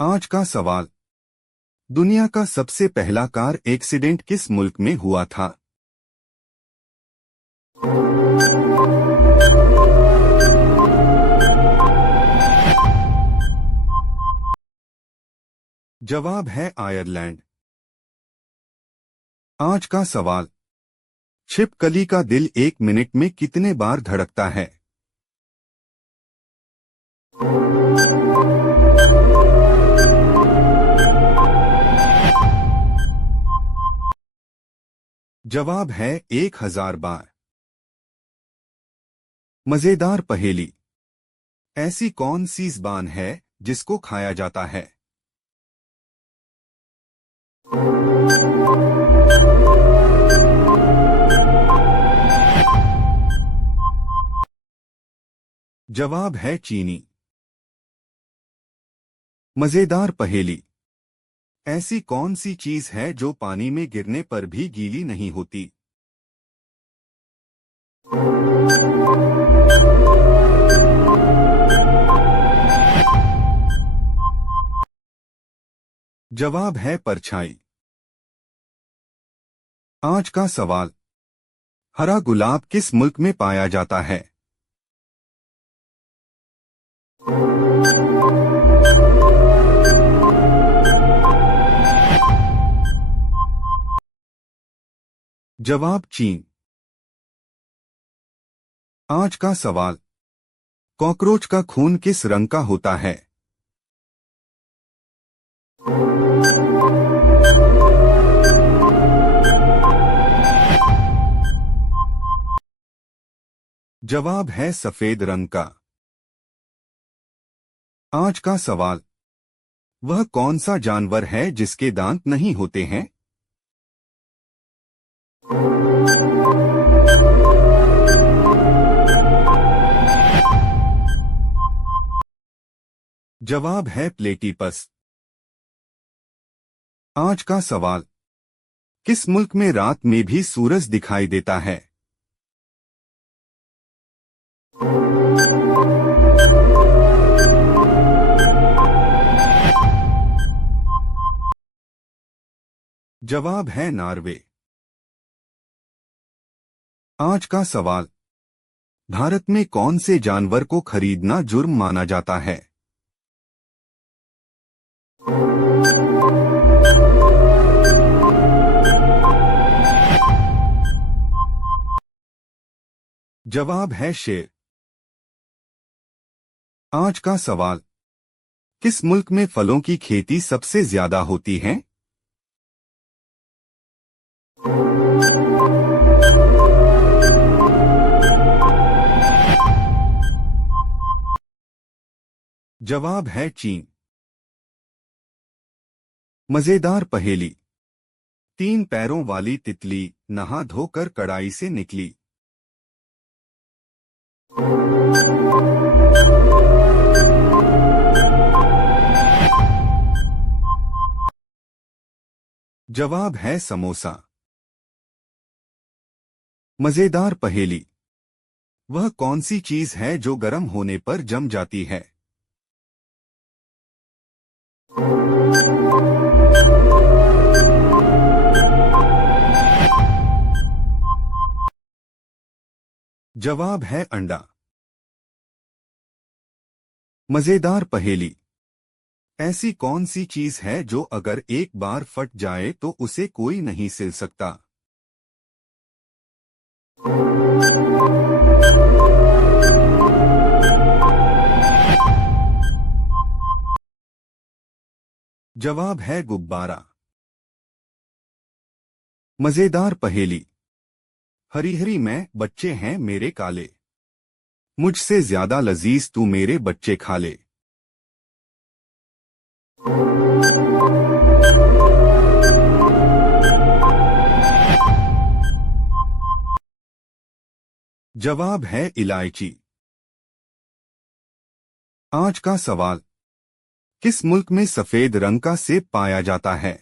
आज का सवाल। दुनिया का सबसे पहला कार एक्सीडेंट किस मुल्क में हुआ था? जवाब है आयरलैंड। आज का सवाल। छिपकली का दिल 1 मिनट में कितने बार धड़कता है? जवाब है 1000 बार। मजेदार पहेली। ऐसी कौन सी ज़बान है जिसको खाया जाता है? जवाब है चीनी। मजेदार पहेली। ऐसी कौन सी चीज है जो पानी में गिरने पर भी गीली नहीं होती? जवाब है परछाई। आज का सवाल। हरा गुलाब किस मुल्क में पाया जाता है? जवाब चीन। आज का सवाल। कॉकरोच का खून किस रंग का होता है? जवाब है सफेद रंग का। आज का सवाल। वह कौन सा जानवर है जिसके दांत नहीं होते हैं? जवाब है प्लेटिपस। आज का सवाल। किस मुल्क में रात में भी सूरज दिखाई देता है? जवाब है नॉर्वे। आज का सवाल। भारत में कौन से जानवर को खरीदना जुर्म माना जाता है? जवाब है शेर। आज का सवाल। किस मुल्क में फलों की खेती सबसे ज्यादा होती है? जवाब है चीन। मजेदार पहेली। 3 पैरों वाली तितली नहा धोकर कड़ाई से निकली। जवाब है समोसा। मजेदार पहेली। वह कौन सी चीज है जो गर्म होने पर जम जाती है? जवाब है अंडा। मजेदार पहेली। ऐसी कौन सी चीज है जो अगर एक बार फट जाए तो उसे कोई नहीं सिल सकता? जवाब है गुब्बारा। मजेदार पहेली। हरी हरी मैं बच्चे हैं मेरे काले, मुझसे ज्यादा लजीज तू मेरे बच्चे खा ले। जवाब है इलायची। आज का सवाल। किस मुल्क में सफेद रंग का सेब पाया जाता है?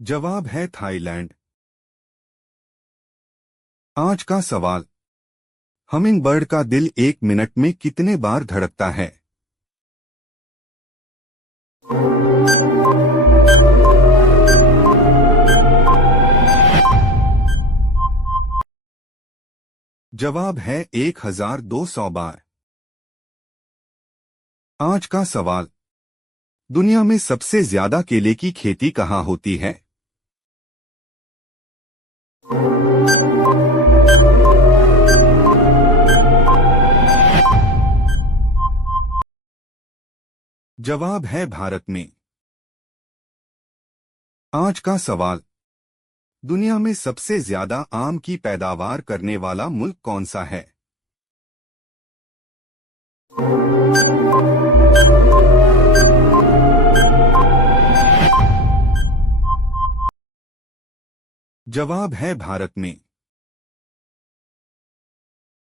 जवाब है थाईलैंड। आज का सवाल। हमिंग बर्ड का दिल 1 मिनट में कितने बार धड़कता है? जवाब है 1200 बार। आज का सवाल। दुनिया में सबसे ज्यादा केले की खेती कहाँ होती है? जवाब है भारत में। आज का सवाल। दुनिया में सबसे ज्यादा आम की पैदावार करने वाला मुल्क कौन सा है? जवाब है भारत में।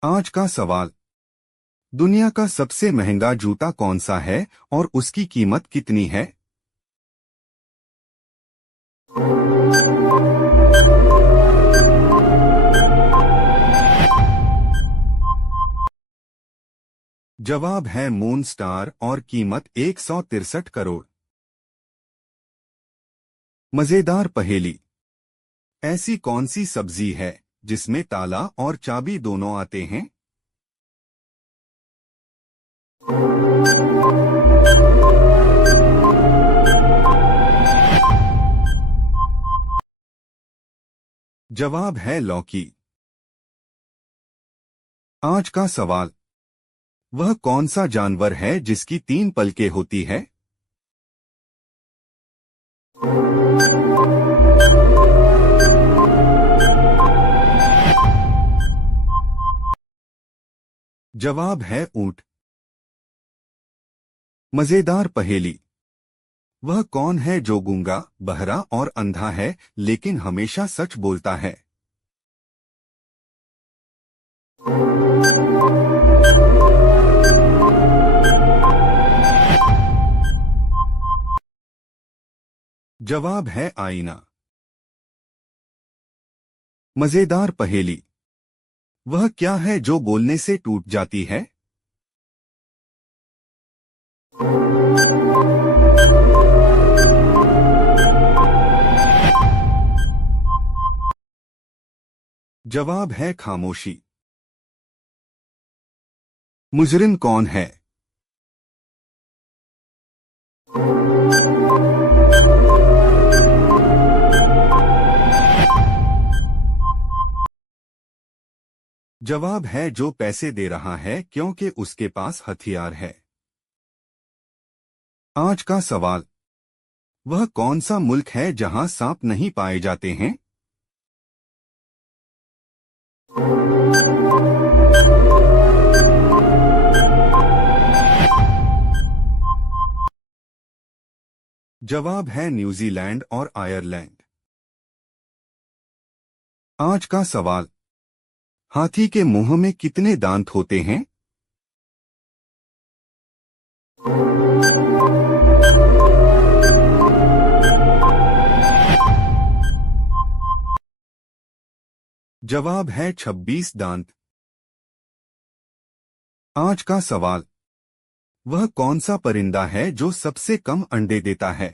आज का सवाल। दुनिया का सबसे महंगा जूता कौन सा है और उसकी कीमत कितनी है? जवाब है मून स्टार और कीमत 163 करोड़। मजेदार पहेली। ऐसी कौन सी सब्जी है जिसमें ताला और चाबी दोनों आते हैं? जवाब है लौकी। आज का सवाल। वह कौन सा जानवर है जिसकी 3 पलकें होती है? जवाब है ऊंट। मजेदार पहेली। वह कौन है जो गूंगा, बहरा और अंधा है लेकिन हमेशा सच बोलता है? जवाब है आईना। मजेदार पहेली। वह क्या है जो बोलने से टूट जाती है? जवाब है खामोशी। मुजरिम कौन है? जवाब है जो पैसे दे रहा है क्योंकि उसके पास हथियार है। आज का सवाल। वह कौन सा मुल्क है जहां सांप नहीं पाए जाते हैं? जवाब है न्यूजीलैंड और आयरलैंड। आज का सवाल। हाथी के मुंह में कितने दांत होते हैं? जवाब है 26 दांत। आज का सवाल। वह कौन सा परिंदा है जो सबसे कम अंडे देता है?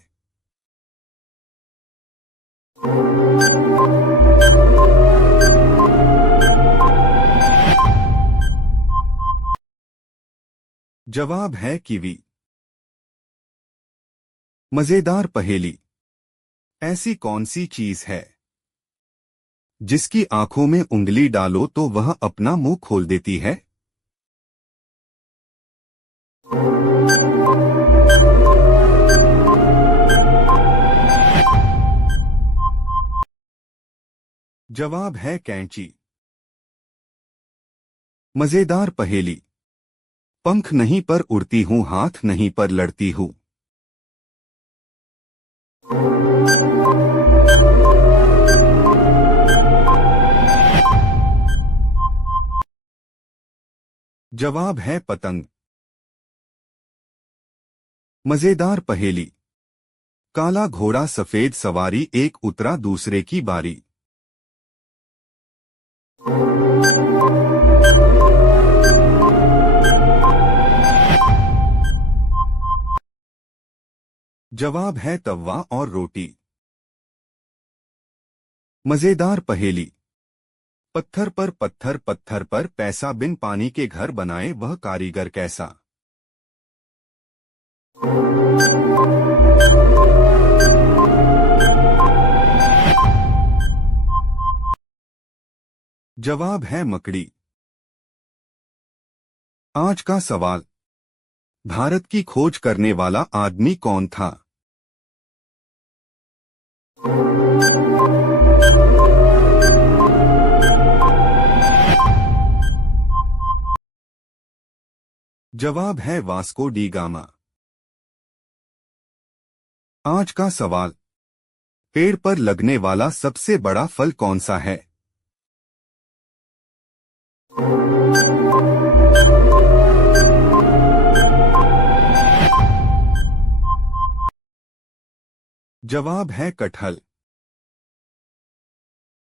जवाब है कीवी। मजेदार पहेली। ऐसी कौन सी चीज है जिसकी आंखों में उंगली डालो तो वह अपना मुंह खोल देती है? जवाब है कैंची। मजेदार पहेली। पंख नहीं पर उड़ती हूं, हाथ नहीं पर लड़ती हूं। जवाब है पतंग। मजेदार पहेली। काला घोड़ा सफेद सवारी, एक उतरा दूसरे की बारी। जवाब है तवा और रोटी। मजेदार पहेली। पत्थर पर पैसा, बिन पानी के घर बनाए वह कारीगर कैसा। जवाब है मकड़ी। आज का सवाल। भारत की खोज करने वाला आदमी कौन था। जवाब है वास्को डी गामा। आज का सवाल। पेड़ पर लगने वाला सबसे बड़ा फल कौन सा है। जवाब है कटहल।